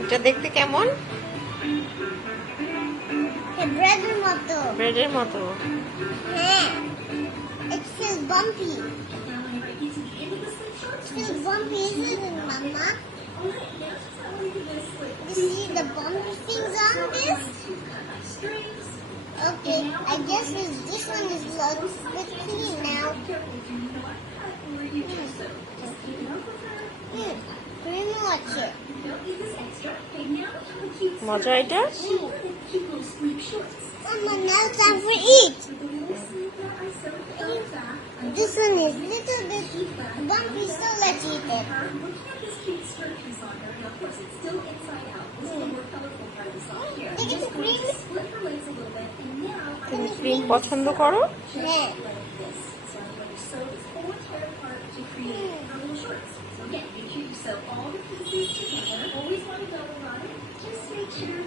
এটা দেখতে কেমন? ব্রেডের মতো। ব্রেডের মতো। হ্যাঁ, it feels bumpy. It feels bumpy, isn't it, Mama? You see the bumpy things on this? Okay, I guess this one is a bit clean now. Pretty much it. মজা এটা? Mama, now it's time for eat. This one is little bit bumpy, so let's eat it. Look at the cream. তুমি cream পছন্দ করো? Yeah. So all the pieces together, always want to double run it. Just make sure